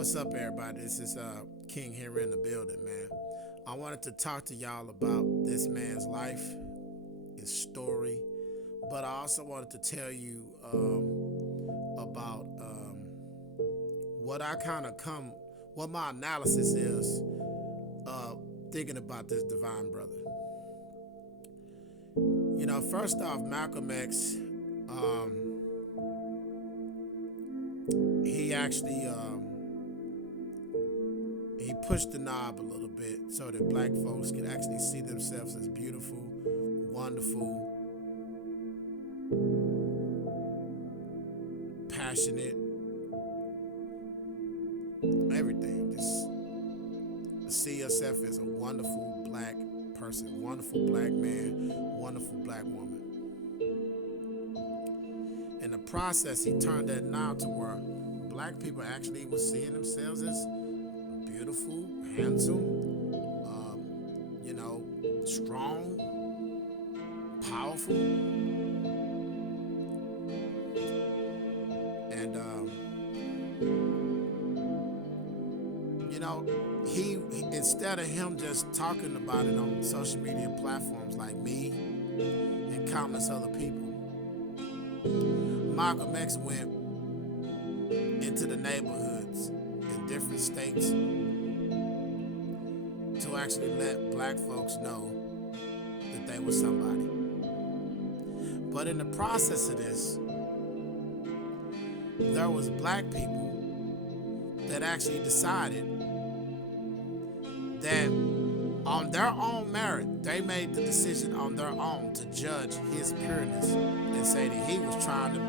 What's up, everybody? This is King here in the building, man. I wanted to talk to y'all about this man's life, his story, but I also wanted to tell you about what my analysis is thinking about this divine brother. You know, first off, Malcolm X, he actually he pushed the knob a little bit so that black folks could actually see themselves as beautiful, wonderful, passionate, everything. Just see yourself as a wonderful black person, wonderful black man, wonderful black woman. In the process, he turned that knob to where black people actually were seeing themselves as beautiful, handsome, strong, powerful, and he instead of him just talking about it on social media platforms like me and countless other people, Malcolm X went into the neighborhoods in different states to actually let black folks know that they were somebody. But in the process of this, there was black people that actually decided that on their own merit, they made the decision on their own to judge his pureness and say that he was trying to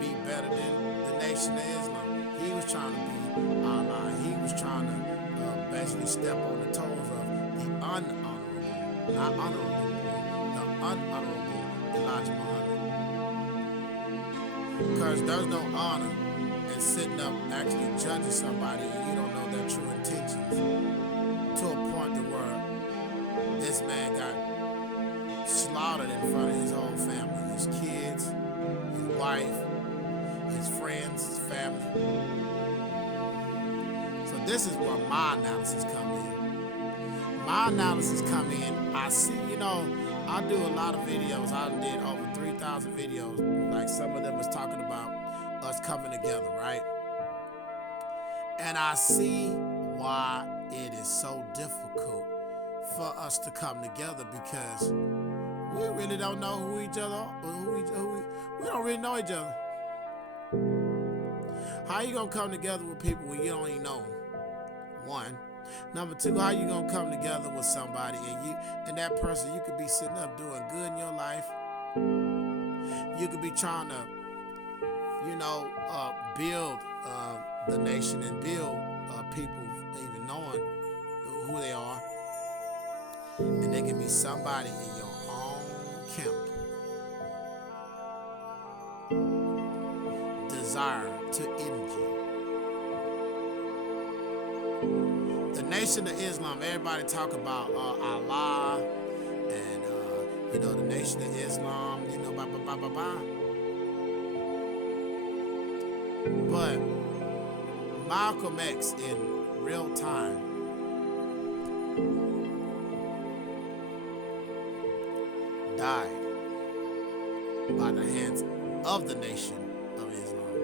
be better than the Nation of Islam. He was trying to be Allah. He was trying to basically step on the toes of the unhonorable, not honorable, the unhonorable Elijah Muhammad. Because there's no honor in sitting up actually judging somebody and you don't know their true intentions. To a point to where this man got slaughtered in front of his whole family, his kids, his wife, his friends, his family. So this is where my analysis come in. My analysis come in, I see, I do a lot of videos. I did over 3,000 videos. Like some of them was talking about us coming together, right? And I see why it is so difficult for us to come together because we really don't know who each other are. We don't really know each other. How you gonna come together with people when you don't even know them? One. Number two, how you gonna come together with somebody and that person, you could be sitting up doing good in your life. You could be trying to, build the nation and build people even knowing who they are. And they can be somebody in your own camp. Desire to end you. The Nation of Islam, everybody talk about Allah and, the Nation of Islam, blah, blah, blah, blah, blah. But Malcolm X in real time died by the hands of the Nation of Islam.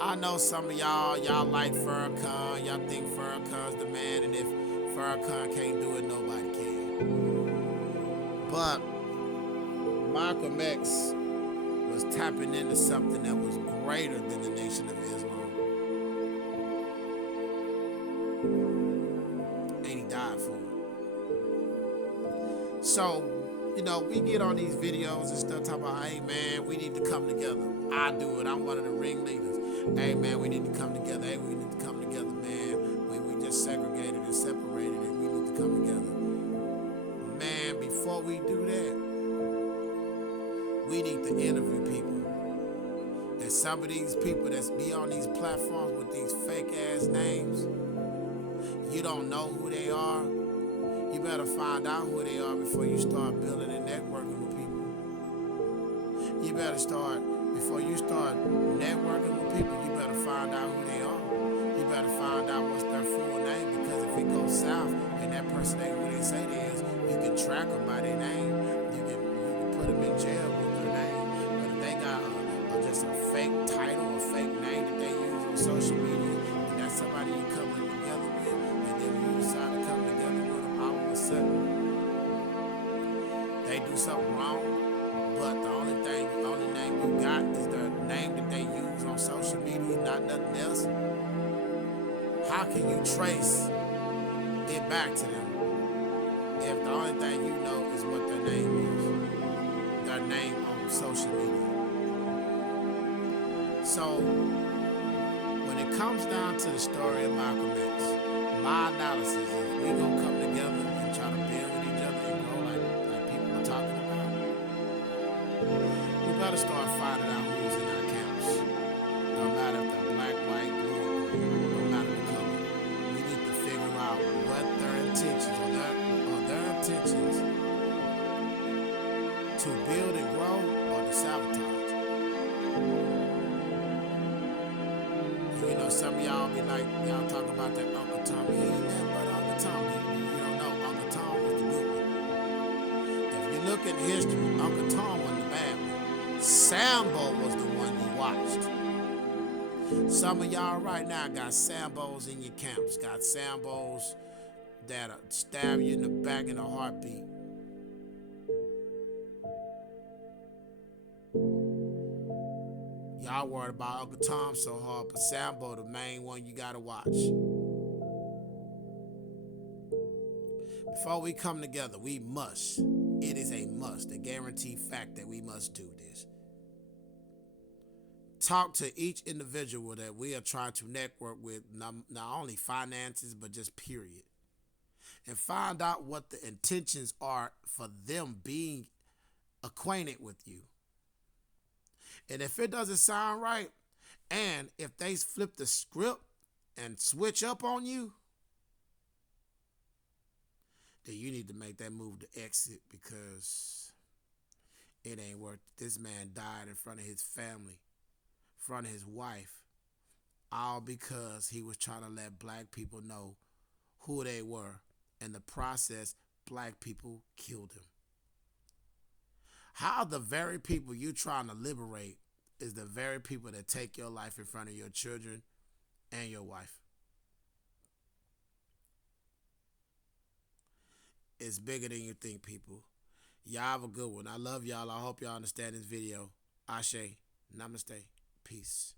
I know some of y'all like Farrakhan. Y'all think Farrakhan's the man, and if Farrakhan can't do it, nobody can. But Malcolm X was tapping into something that was greater than the Nation of Islam. And he died for it. So, we get on these videos and stuff talking about, hey man, we need to come together. I do it. I'm one of the ringleaders. Hey man, we need to come together. Hey, we need to come together, man. We just segregated and separated and we need to come together. Man, before we do that, we need to interview people. And some of these people that's be on these platforms with these fake ass names, you don't know who they are. You better find out who they are before you start building and networking with people. You better before you start networking with people, you better find out who they are. You if it goes south and that person ain't who they say they is, you can track them by their name. You can put them in jail with their name. But if they got just a fake title or fake name that they use on social media, and that's somebody you coming together with, and then when you decide to come together with them, all of a sudden they do something wrong, but the only name you got is the name that they use on social media, not nothing else. How can you trace it back to them if the only thing you know is what their name is, their name on social media? So when it comes down to the story of Malcolm X, my analysis is we gonna come together and try to build with each other and grow like people are talking about. We better start finding out who's in our camps. No matter if they're black, white, blue, or green, no matter the color. We need to figure out what their intentions or their intentions to build and grow or to sabotage. And you know, some of y'all be like, y'all talk about that Uncle Tom. He ain't nothing but Uncle Tom. You don't know Uncle Tom was the good one. If you look at history, Uncle Tom wasn't the bad one. Sambo was the one you watched. Some of y'all right now got Sambos in your camps. Got Sambos that'll stab you in the back in a heartbeat. Y'all worried about Uncle Tom so hard, but Sambo the main one you gotta watch. Before we come together, we must. It is a must, a guaranteed fact that we must do this. Talk to each individual that we are trying to network with, not only finances, but just period. And find out what the intentions are for them being acquainted with you. And if it doesn't sound right, and if they flip the script and switch up on you, then you need to make that move to exit, because it ain't worth it. This man died in front of his family, in front of his wife, all because he was trying to let black people know who they were. In the process, black people killed him. How the very people you're trying to liberate is the very people that take your life in front of your children and your wife. It's bigger than you think, people. Y'all have a good one. I love y'all. I hope y'all understand this video. Ashe. Namaste. Peace.